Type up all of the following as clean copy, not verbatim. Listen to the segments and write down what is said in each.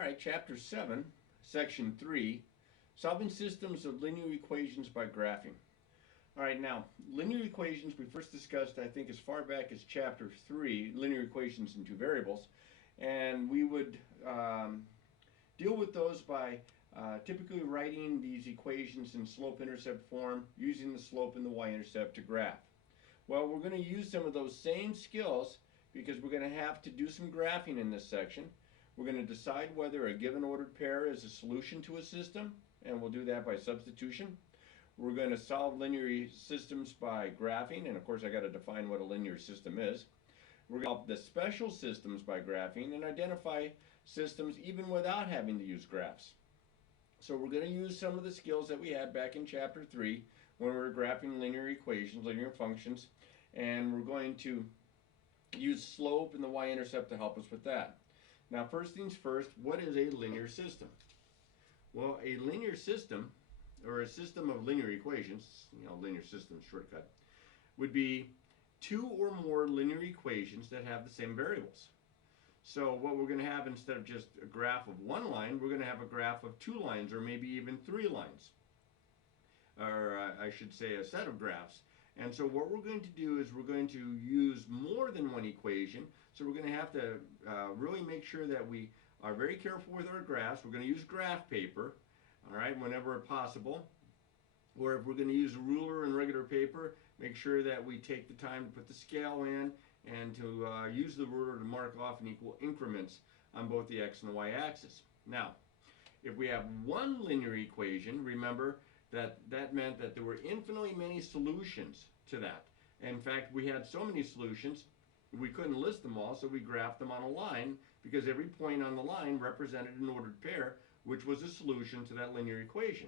Alright, Chapter 7, Section 3, Solving Systems of Linear Equations by Graphing. Alright, now, linear equations we first discussed, I think, as far back as Chapter 3, linear equations in two variables, and we would deal with those by typically writing these equations in slope-intercept form, using the slope and the y-intercept to graph. Well, we're going to use some of those same skills because we're going to have to do some graphing in this section. We're going to decide whether a given ordered pair is a solution to a system, and we'll do that by substitution. We're going to solve linear systems by graphing, and of course I got to define what a linear system is. We're going to solve the special systems by graphing and identify systems even without having to use graphs. So we're going to use some of the skills that we had back in Chapter 3 when we were graphing linear equations, linear functions, and we're going to use slope and the y-intercept to help us with that. Now, first things first, what is a linear system? Well, a linear system, or a system of linear equations, linear system shortcut, would be two or more linear equations that have the same variables. So what we're going to have, instead of just a graph of one line, we're going to have a graph of two lines, or maybe even three lines. Or I should say a set of graphs. And so what we're going to do is we're going to use more than one equation. So we're going to have to really make sure that we are very careful with our graphs. We're going to use graph paper, all right, whenever possible. Or if we're going to use a ruler and regular paper, make sure that we take the time to put the scale in and to use the ruler to mark off in equal increments on both the x and the y axis. Now, if we have one linear equation, remember that meant that there were infinitely many solutions to that. In fact, we had so many solutions, we couldn't list them all, so we graphed them on a line because every point on the line represented an ordered pair, which was a solution to that linear equation.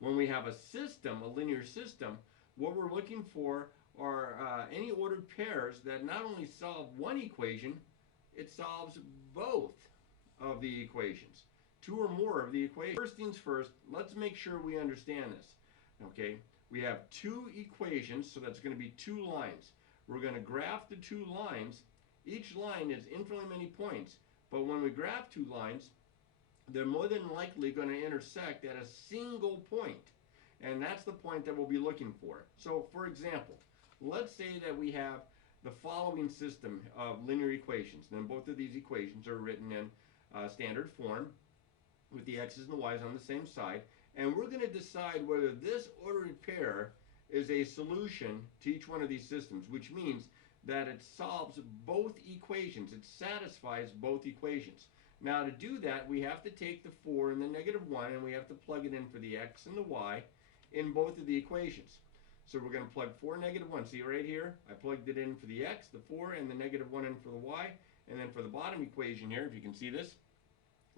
When we have a system, a linear system, what we're looking for are any ordered pairs that not only solve one equation, it solves both of the equations. Two or more of the equations. First things first, let's make sure we understand this. Okay, we have two equations, so that's going to be two lines. We're going to graph the two lines. Each line is infinitely many points, but when we graph two lines, they're more than likely going to intersect at a single point, and that's the point that we'll be looking for. So, for example, let's say that we have the following system of linear equations. Then both of these equations are written in standard form, with the x's and the y's on the same side, and we're going to decide whether this ordered pair is a solution to each one of these systems, which means that it solves both equations, it satisfies both equations. Now, to do that, we have to take the 4 and the -1, and we have to plug it in for the x and the y in both of the equations. So we're going to plug 4 -1. See right here, I plugged it in for the x, the 4, and the -1 in for the y, and then for the bottom equation here, if you can see this,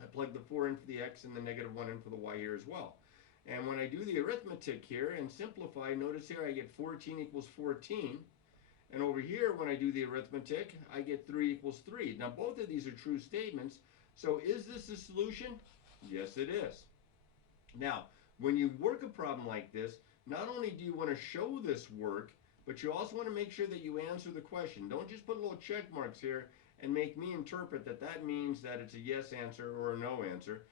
I plugged the 4 in for the x and the -1 in for the y here as well. And when I do the arithmetic here and simplify, notice here I get 14 equals 14. And over here, when I do the arithmetic, I get 3 equals 3. Now, both of these are true statements. So is this a solution? Yes, it is. Now, when you work a problem like this, not only do you want to show this work, but you also want to make sure that you answer the question. Don't just put little check marks here and make me interpret that that means that it's a yes answer or a no answer.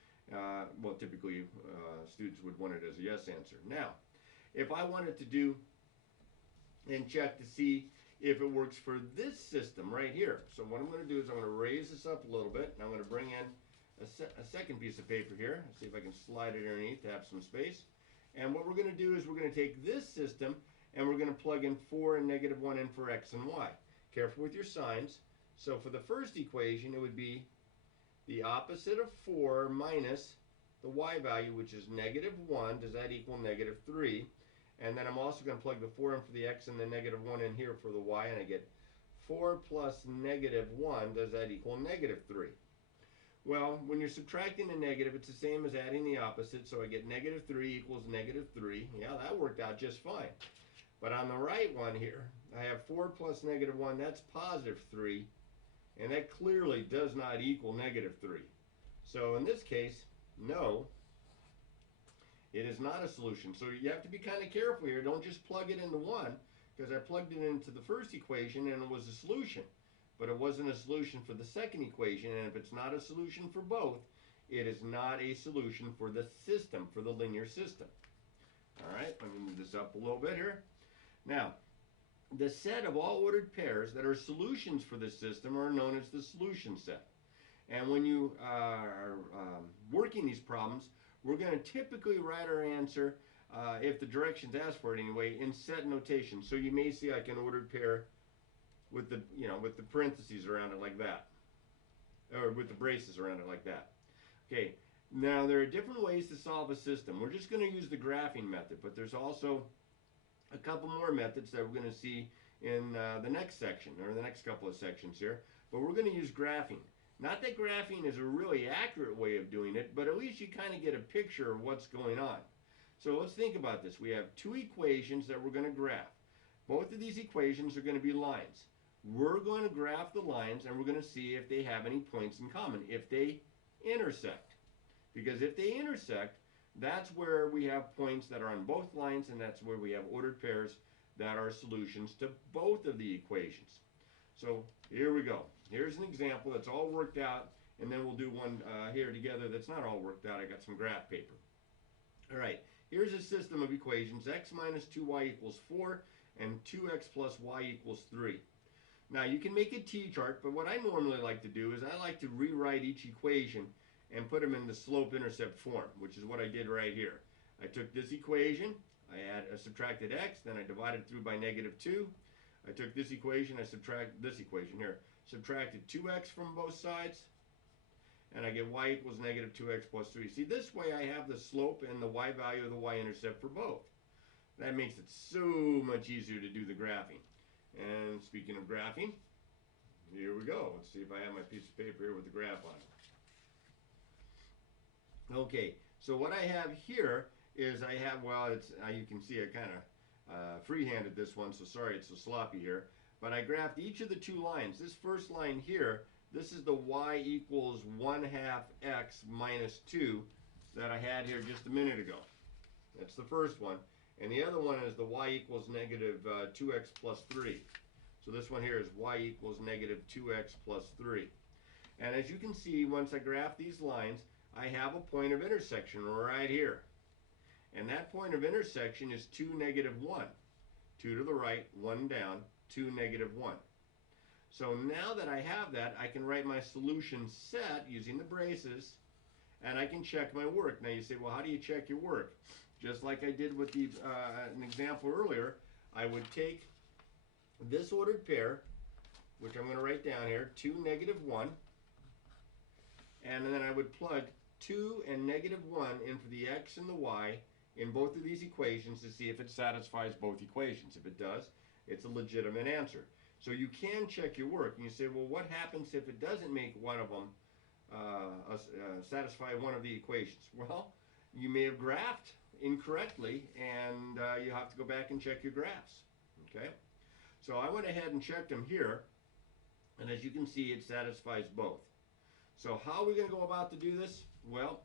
Well, typically students would want it as a yes answer. Now, if I wanted to do and check to see if it works for this system right here. So what I'm going to do is I'm going to raise this up a little bit, and I'm going to bring in a second piece of paper here. Let's see if I can slide it underneath to have some space. And what we're going to do is we're going to take this system and we're going to plug in 4 and -1 in for x and y. Careful with your signs. So for the first equation, it would be the opposite of 4 minus the y value, which is -1. Does that equal -3? And then I'm also going to plug the 4 in for the x and the -1 in here for the y, and I get 4 plus -1. Does that equal -3? Well, when you're subtracting a negative, it's the same as adding the opposite, so I get -3 equals -3. Yeah, that worked out just fine. But on the right one here, I have 4 plus -1. That's +3. And that clearly does not equal -3. So in this case, no, it is not a solution. So you have to be kind of careful here. Don't just plug it into one, because I plugged it into the first equation and it was a solution. But it wasn't a solution for the second equation, and if it's not a solution for both, It is not a solution for the system, for the linear system. All right, let me move this up a little bit here. Now, the set of all ordered pairs that are solutions for this system are known as the solution set. And when you are working these problems, we're going to typically write our answer, if the directions ask for it anyway, in set notation. So you may see like an ordered pair with the, with the parentheses around it like that, or with the braces around it like that. Okay, now there are different ways to solve a system. We're just going to use the graphing method, but there's also a couple more methods that we're going to see in the next section, or the next couple of sections here. But we're going to use graphing. Not that graphing is a really accurate way of doing it, but at least you kind of get a picture of what's going on. So let's think about this. We have two equations that we're going to graph. Both of these equations are going to be lines. We're going to graph the lines, and we're going to see if they have any points in common, if they intersect. Because if they intersect, that's where we have points that are on both lines, and that's where we have ordered pairs that are solutions to both of the equations. So here we go. Here's an example that's all worked out, and then we'll do one here together that's not all worked out. I got some graph paper. All right, here's a system of equations. X minus 2y equals 4, and 2x plus y equals 3. Now you can make a t-chart, but what I normally like to do is I like to rewrite each equation and put them in the slope-intercept form, which is what I did right here. I took this equation, I subtracted x, then I divided through by -2. I took this equation, I subtract this equation here, subtracted 2x from both sides, and I get y equals -2x plus 3. See, this way I have the slope and the y value of the y-intercept for both. That makes it so much easier to do the graphing. And speaking of graphing, here we go. Let's see if I have my piece of paper here with the graph on it. Okay, so what I have here is I have, well, it's you can see I kind of free-handed this one, so sorry it's so sloppy here. But I graphed each of the two lines. This first line here, this is the y equals 1/2 x minus 2 that I had here just a minute ago. That's the first one. And the other one is the y equals -2x plus 3. So this one here is y equals -2x plus 3. And as you can see, once I graph these lines, I have a point of intersection right here. And that point of intersection is 2, -1. 2 to the right, 1 down, 2, -1. So now that I have that, I can write my solution set using the braces, and I can check my work. Now you say, well, how do you check your work? Just like I did with the an example earlier, I would take this ordered pair, which I'm going to write down here, 2, -1, and then I would plug 2 and -1 in for the x and the y in both of these equations to see if it satisfies both equations. If it does, it's a legitimate answer. So you can check your work, and you say, well, what happens if it doesn't make one of them satisfy one of the equations? Well, you may have graphed incorrectly, and you have to go back and check your graphs. Okay, so I went ahead and checked them here, and as you can see, it satisfies both. So how are we going to go about to do this? Well,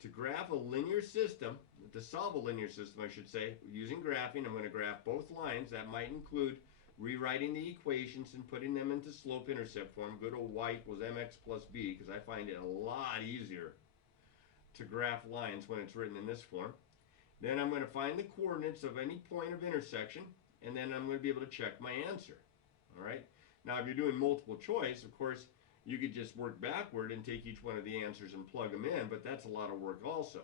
to graph a linear system, to solve a linear system, I should say, using graphing, I'm going to graph both lines. That might include rewriting the equations and putting them into slope-intercept form, good old y equals mx plus b, because I find it a lot easier to graph lines when it's written in this form. Then I'm going to find the coordinates of any point of intersection, and then I'm going to be able to check my answer. All right. Now, if you're doing multiple choice, of course, you could just work backward and take each one of the answers and plug them in, but that's a lot of work also.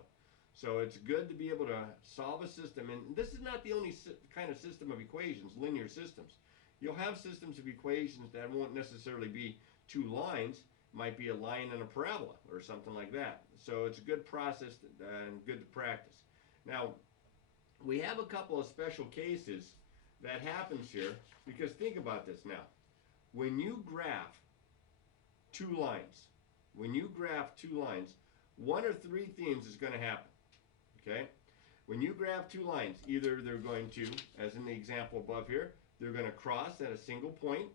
So it's good to be able to solve a system, and this is not the only kind of system of equations, linear systems. You'll have systems of equations that won't necessarily be two lines, might be a line and a parabola or something like that. So it's a good process and good to practice. Now, we have a couple of special cases that happens here, because think about this now. When you graph two lines, one or three things is going to happen. Okay? When you graph two lines, either they're going to, as in the example above here, they're going to cross at a single point,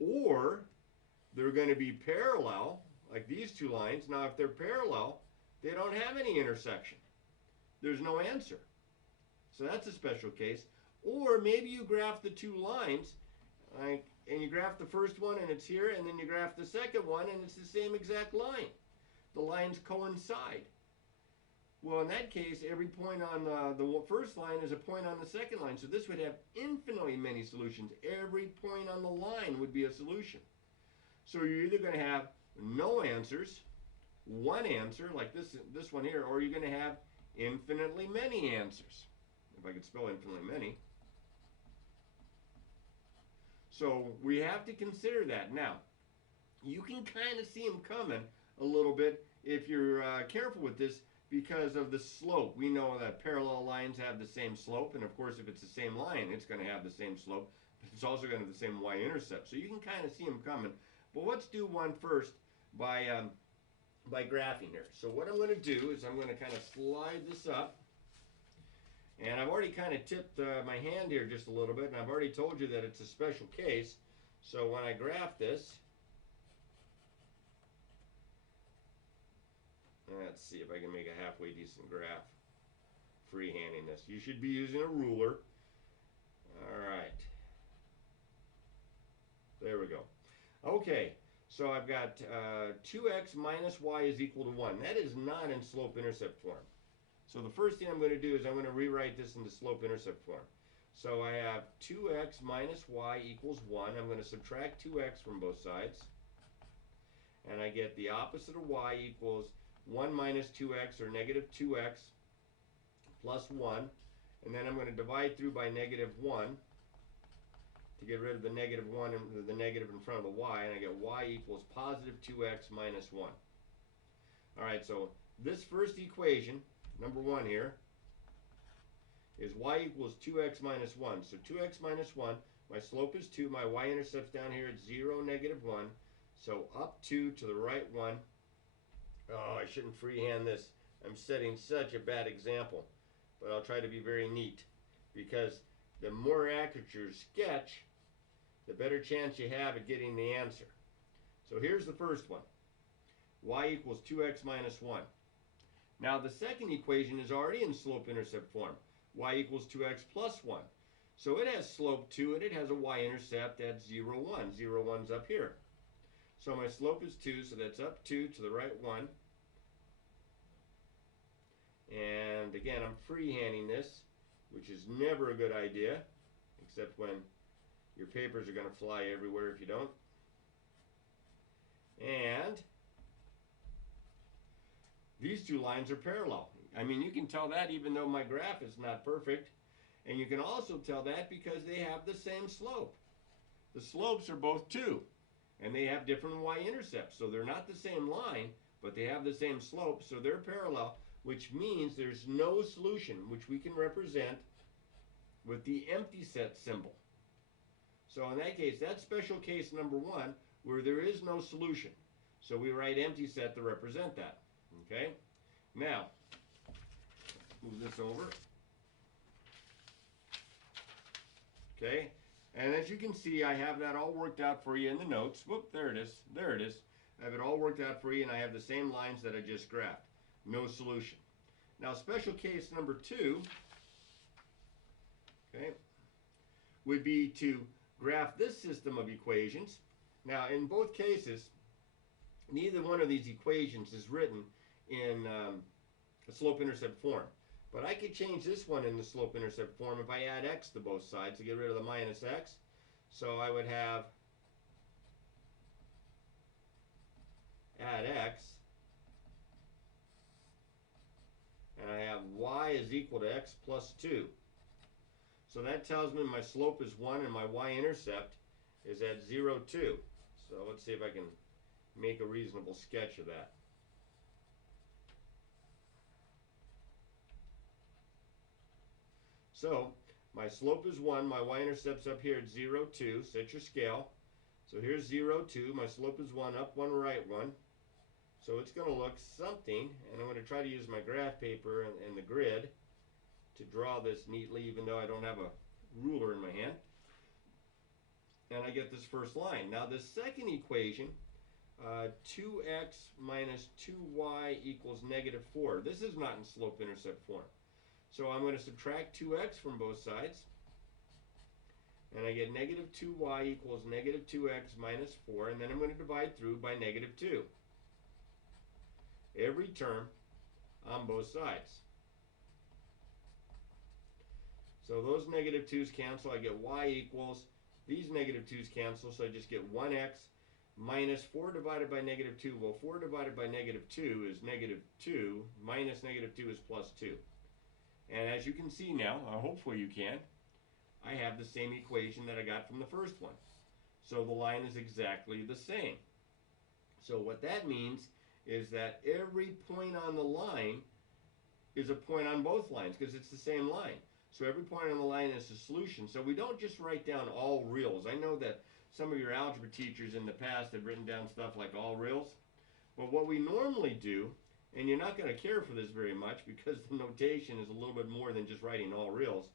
or they're going to be parallel, like these two lines. Now, if they're parallel, they don't have any intersection. There's no answer. So that's a special case. Or maybe you graph the two lines, and you graph the first one and it's here, and then you graph the second one and it's the same exact line. the lines coincide. Well, in that case, every point on the first line is a point on the second line. So this would have infinitely many solutions. Every point on the line would be a solution. So you're either going to have no answers, one answer, like this one here, or you're going to have infinitely many answers. If I could spell infinitely many. So we have to consider that. Now, you can kind of see them coming a little bit if you're careful with this, because of the slope. We know that parallel lines have the same slope, and of course if it's the same line, it's going to have the same slope, but it's also going to have the same y-intercept. So you can kind of see them coming. But let's do one first by graphing here. So what I'm going to do is I'm going to kind of slide this up, and I've already kind of tipped my hand here just a little bit, and I've already told you that it's a special case. So when I graph this, let's see if I can make a halfway decent graph freehanding this. You should be using a ruler. Alright. There we go. Okay, so I've got 2x minus y is equal to 1. That is not in slope-intercept form. So the first thing I'm going to do is I'm going to rewrite this into slope-intercept form. So I have 2x minus y equals 1. I'm going to subtract 2x from both sides. And I get the opposite of y equals 1 minus 2x, or negative 2x, plus 1. And then I'm going to divide through by negative 1 to get rid of the negative 1 and the negative in front of the y. And I get y equals positive 2x minus 1. Alright, so this first equation, number 1 here, is y equals 2x minus 1. So 2x minus 1, my slope is 2, my y-intercept's down here at 0, negative 1. So up 2 to the right 1. Oh, I shouldn't freehand this. I'm setting such a bad example. But I'll try to be very neat, because the more accurate your sketch, the better chance you have at getting the answer. So here's the first one. Y equals 2x minus 1. Now the second equation is already in slope-intercept form. Y equals 2x plus 1. So it has slope 2 and it has a y-intercept at 0, 1. 0, 1's up here. So my slope is 2, so that's up 2 to the right 1. And again, I'm freehanding this, which is never a good idea, except when your papers are going to fly everywhere if you don't. And these two lines are parallel. I mean, you can tell that even though my graph is not perfect. And you can also tell that because they have the same slope. The slopes are both 2. And they have different y-intercepts. So they're not the same line, but they have the same slope. So they're parallel, which means there's no solution, which we can represent with the empty set symbol. So in that case, that's special case number 1, where there is no solution. So we write empty set to represent that. Okay? Now, move this over. Okay? And as you can see, I have that all worked out for you in the notes. Whoop, there it is. There it is. I have it all worked out for you, and I have the same lines that I just graphed. No solution. Now, special case number 2, okay, would be to graph this system of equations. Now, in both cases, neither one of these equations is written in a slope-intercept form. But I could change this one in the slope-intercept form if I add x to both sides to get rid of the minus x. So I would have add x, and I have y is equal to x plus 2. So that tells me my slope is 1 and my y-intercept is at 0, 2. So let's see if I can make a reasonable sketch of that. So my slope is 1, my y-intercept's up here at 0, 2. Set your scale. So here's 0, 2. My slope is 1, up 1, right 1. So it's going to look something, and I'm going to try to use my graph paper and the grid to draw this neatly, even though I don't have a ruler in my hand. And I get this first line. Now this second equation, 2x minus 2y equals negative 4. This is not in slope-intercept form. So I'm going to subtract 2x from both sides. And I get negative 2y equals negative 2x minus 4. And then I'm going to divide through by negative 2. every term on both sides. So those negative 2's cancel. I get y equals, these negative 2's cancel, so I just get 1x minus 4 divided by negative 2. Well, 4 divided by negative 2 is negative 2, minus negative 2 is plus 2. And as you can see now, hopefully you can, I have the same equation that I got from the first one. So the line is exactly the same. So what that means is that every point on the line is a point on both lines because it's the same line. So every point on the line is a solution. So we don't just write down all reals. I know that some of your algebra teachers in the past have written down stuff like all reals. But what we normally do, and you're not going to care for this very much because the notation is a little bit more than just writing all reals,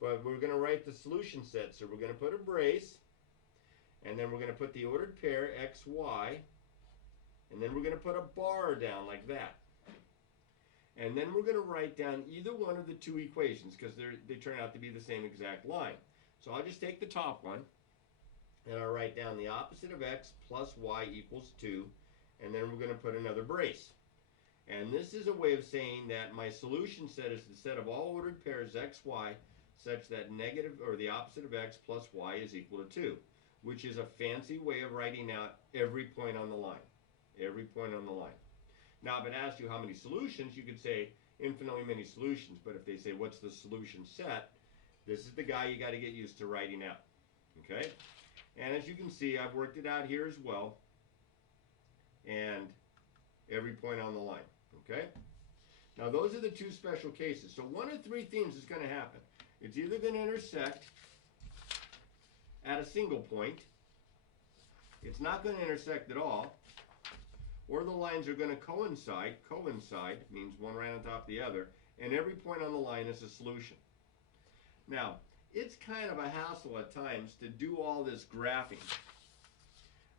but we're going to write the solution set. So we're going to put a brace, and then we're going to put the ordered pair x, y, and then we're going to put a bar down like that. And then we're going to write down either one of the two equations because they turn out to be the same exact line. So I'll just take the top one, and I'll write down the opposite of x plus y equals 2, and then we're going to put another brace. And this is a way of saying that my solution set is the set of all ordered pairs x, y, such that negative, or the opposite of x plus y is equal to 2, which is a fancy way of writing out every point on the line. Every point on the line. Now, if it asks you how many solutions, you could say infinitely many solutions. But if they say, what's the solution set, this is the guy you got to get used to writing out. Okay? And as you can see, I've worked it out here as well. And every point on the line. Okay? Now, those are the two special cases. So one of three things is going to happen. It's either going to intersect at a single point. It's not going to intersect at all. Or the lines are going to coincide. Coincide means one right on top of the other. And every point on the line is a solution. Now, it's kind of a hassle at times to do all this graphing.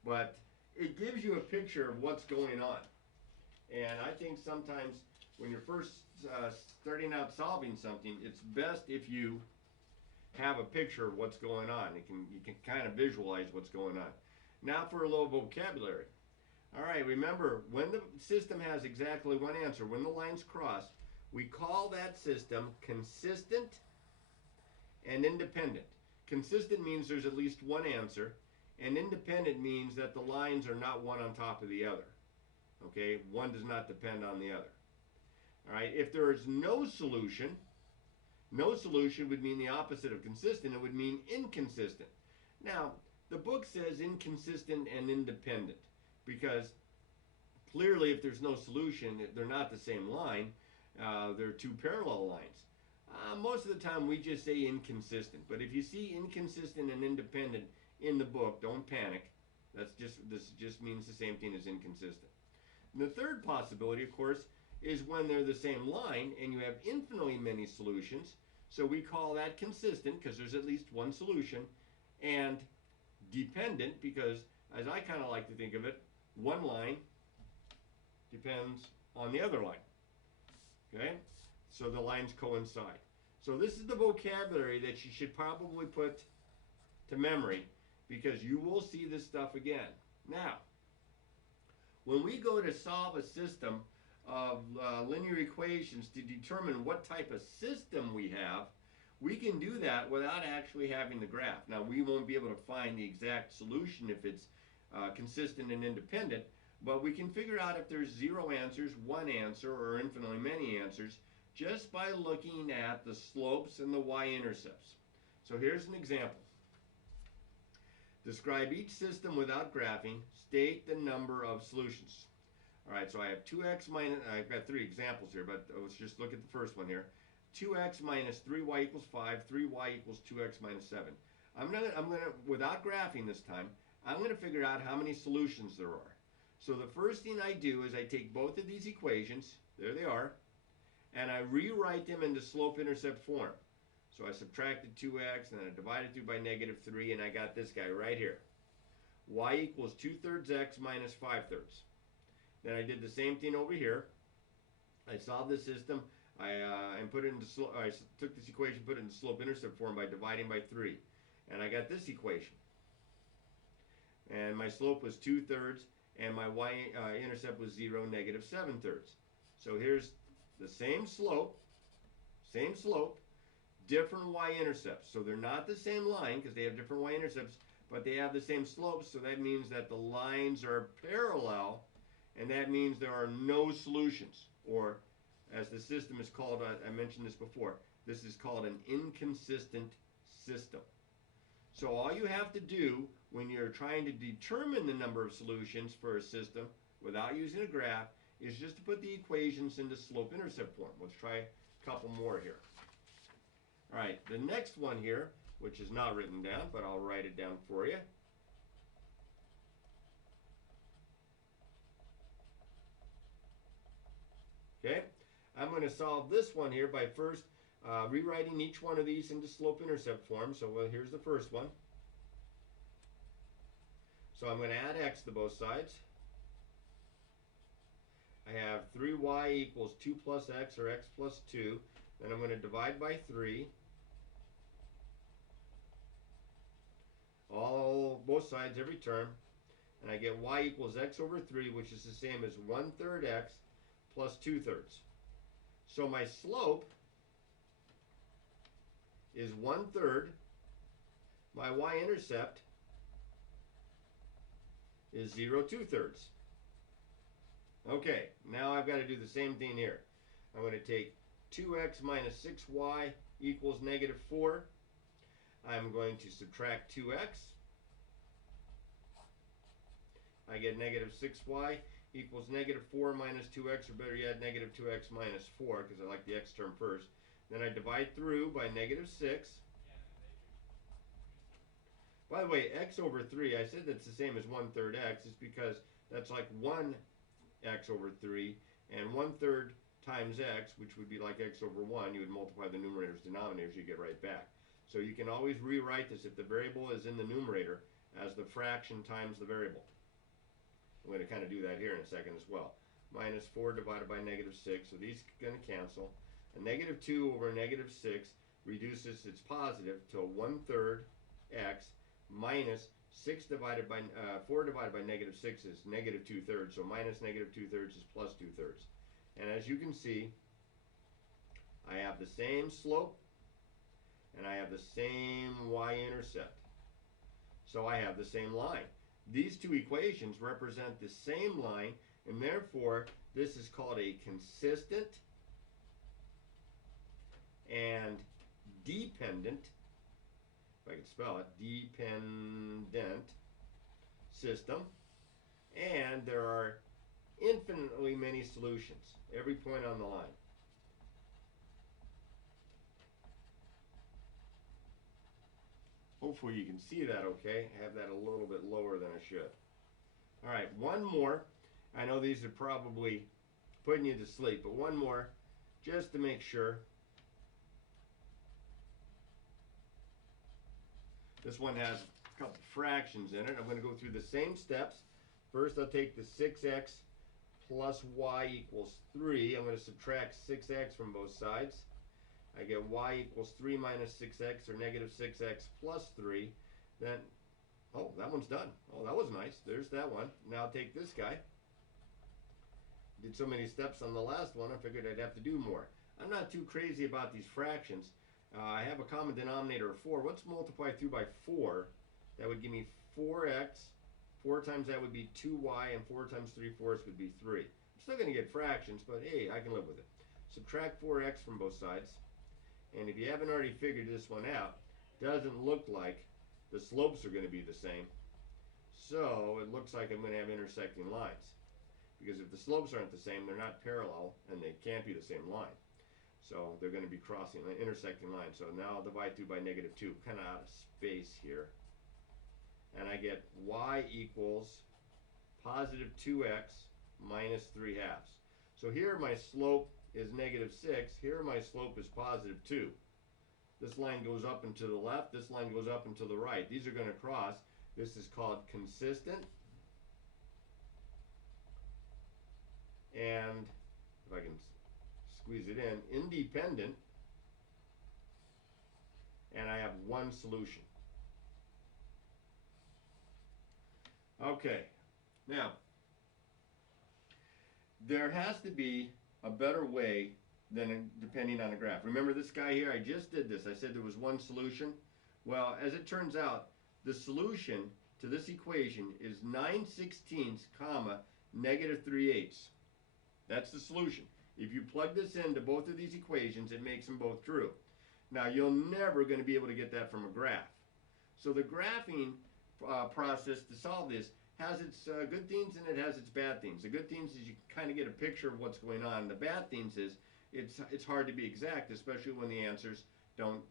But it gives you a picture of what's going on. And I think sometimes when you're first starting out solving something, it's best if you have a picture of what's going on. You can kind of visualize what's going on. Now for a little vocabulary. All right, remember, when the system has exactly one answer, when the lines cross, we call that system consistent and independent. Consistent means there's at least one answer, and independent means that the lines are not one on top of the other. Okay, one does not depend on the other. All right, if there is no solution would mean the opposite of consistent. It would mean inconsistent. Now, the book says inconsistent and independent, because clearly if there's no solution, they're not the same line. They're two parallel lines. Most of the time we just say inconsistent, but if you see inconsistent and independent in the book, don't panic. This just means the same thing as inconsistent. And the third possibility, of course, is when they're the same line and you have infinitely many solutions. So we call that consistent because there's at least one solution, and dependent because, as I kind of like to think of it, one line depends on the other line. Okay? So the lines coincide. So this is the vocabulary that you should probably put to memory because you will see this stuff again. Now, when we go to solve a system of linear equations to determine what type of system we have, we can do that without actually having the graph. Now, we won't be able to find the exact solution if it's consistent and independent, but we can figure out if there's zero answers, one answer, or infinitely many answers just by looking at the slopes and the y-intercepts. So here's an example. Describe each system without graphing. State the number of solutions. All right, so I have 2x minus, I've got three examples here, but let's just look at the first one here. 2x minus 3y equals 5, 3y equals 2x minus 7. I'm gonna, without graphing this time, I'm gonna figure out how many solutions there are. So the first thing I do is I take both of these equations, there they are, and I rewrite them into slope-intercept form. So I subtracted 2x, and then I divided through by negative 3, and I got this guy right here. Y equals 2/3 x minus 5/3. Then I did the same thing over here. I solved the system. And put it into I took this equation, put it in slope-intercept form by dividing by 3, and I got this equation. And my slope was 2/3, and my y-intercept was 0, negative 7/3. So here's the same slope, different y-intercepts. So they're not the same line because they have different y-intercepts, but they have the same slopes. So that means that the lines are parallel, and that means there are no solutions. Or as the system is called, I mentioned this before, this is called an inconsistent system. So all you have to do when you're trying to determine the number of solutions for a system without using a graph is just to put the equations into slope-intercept form. Let's try a couple more here. All right, the next one here, which is not written down, but I'll write it down for you. Okay, I'm going to solve this one here by first rewriting each one of these into slope-intercept form. So here's the first one. So I'm going to add x to both sides. I have 3y equals 2 plus x, or x plus 2. Then I'm going to divide by 3. Both sides, every term. And I get y equals x over 3, which is the same as 1/3 x plus 2/3. So my slope is 1/3. My y-intercept is 0, 2/3. Okay, now I've got to do the same thing here. I'm going to take 2x minus 6y equals negative 4. I'm going to subtract 2x. I get negative 6y equals negative 4 minus 2x, or better yet, negative 2x minus 4, because I like the x term first. Then I divide through by negative 6. By the way, x over 3, I said that's the same as 1/3 x. It's because that's like 1x over 3, and 1/3 times x, which would be like x over 1, you would multiply the numerators, denominators, you get right back. So you can always rewrite this if the variable is in the numerator as the fraction times the variable. I'm going to kind of do that here in a second as well. Minus 4 divided by negative 6, so these are going to cancel. A negative 2 over negative 6 reduces its positive to 1/3 x minus 4 divided by negative 6 is negative 2/3, so minus negative 2/3 is plus 2/3. And as you can see, I have the same slope and I have the same y-intercept. So I have the same line. These two equations represent the same line, and therefore this is called a consistent and dependent, if I can spell it, dependent system, and there are infinitely many solutions, every point on the line. Hopefully you can see that okay. I have that a little bit lower than I should. All right, one more. I know these are probably putting you to sleep, but one more just to make sure. This one has a couple fractions in it. I'm going to go through the same steps. First, I'll take the 6x plus y equals 3. I'm going to subtract 6x from both sides. I get y equals 3 minus 6x, or negative 6x plus 3. Then, oh, that one's done. Oh, that was nice. There's that one. Now I'll take this guy. Did so many steps on the last one, I figured I'd have to do more. I'm not too crazy about these fractions. I have a common denominator of 4. Let's multiply through by 4. That would give me 4x. 4 times that would be 2y, and 4 times 3/4 would be 3. I'm still going to get fractions, but hey, I can live with it. Subtract 4x from both sides. And if you haven't already figured this one out, it doesn't look like the slopes are going to be the same. So it looks like I'm going to have intersecting lines. Because if the slopes aren't the same, they're not parallel, and they can't be the same line. So they're going to be crossing, intersecting lines. So now I'll divide through by negative 2, kind of out of space here. And I get y equals positive 2x minus 3/2. So here my slope is negative 6. Here my slope is positive 2. This line goes up and to the left. This line goes up and to the right. These are going to cross. This is called consistent. And if I can squeeze it in, independent. And I have one solution. Okay. Now, There has to be a better way than depending on a graph. Remember this guy here? I just did this. I said there was one solution. Well, as it turns out, the solution to this equation is 9/16 comma -3/8. That's the solution. If you plug this into both of these equations, it makes them both true. Now, you're never going to be able to get that from a graph. So the graphing process to solve this has its good things and it has its bad things. The good things is you kind of get a picture of what's going on. The bad things is it's hard to be exact, especially when the answers aren't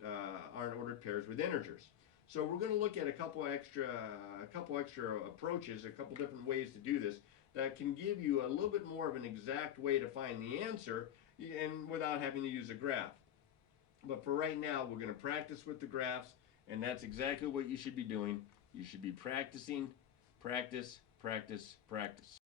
ordered pairs with integers. So we're going to look at a couple extra approaches, a couple different ways to do this that can give you a little bit more of an exact way to find the answer and without having to use a graph. But for right now, we're going to practice with the graphs, and that's exactly what you should be doing. You should be practicing, practice, practice, practice.